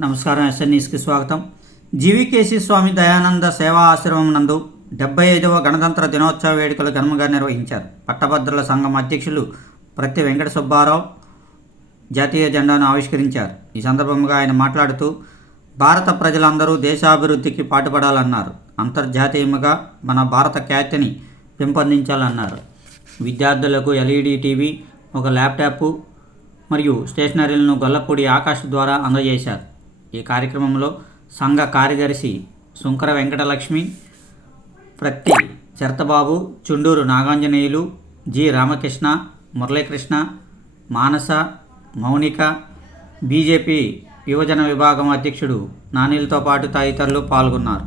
నమస్కారం ఎస్ఎన్ఈస్కి స్వాగతం. జీవికేసి స్వామి దయానంద సేవా ఆశ్రమం నందు డెబ్బై ఐదవ గణతంత్ర దినోత్సవ వేడుకలు ఘనంగా నిర్వహించారు. పట్టభద్రుల సంఘం అధ్యక్షులు ప్రతి వెంకట సుబ్బారావు జాతీయ జెండాను ఆవిష్కరించారు. ఈ సందర్భంగా ఆయన మాట్లాడుతూ భారత ప్రజలందరూ దేశాభివృద్ధికి పాటుపడాలన్నారు. అంతర్జాతీయంగా మన భారత ఖ్యాతిని పెంపొందించాలన్నారు. విద్యార్థులకు ఎల్ఈడి టీవీ ఒక ల్యాప్టాప్ మరియు స్టేషనరీలను గొల్లపూడి ఆకాష్ ద్వారా అందజేశారు. ఈ కార్యక్రమంలో సంఘ కార్యదర్శి సుంకర వెంకటలక్ష్మి ప్రత్తి చర్తబాబు చుండూరు నాగాంజనేయులు జి రామకృష్ణ మురళీకృష్ణ మానస మౌనిక బీజేపీ యువజన విభాగం అధ్యక్షుడు నానీలతో పాటు తదితరులు పాల్గొన్నారు.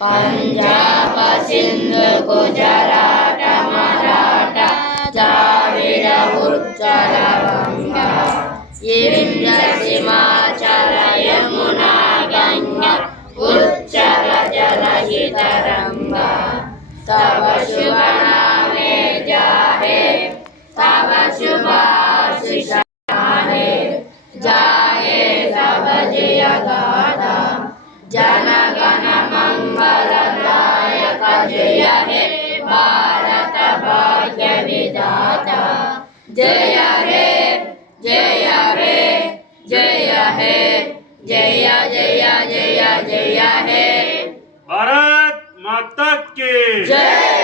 పంజాబ్ సింధు గుజరాట ఉత్తర వంగ ఇంద్ర హిమాచల యమునా గంగ ఉచ్చల జలహితరంగ తవ శుభ నామే జాహే తవ శుభాశిష హే जय रे जय रे जय हे जय जय जय जय हे। भारत माता के। जय।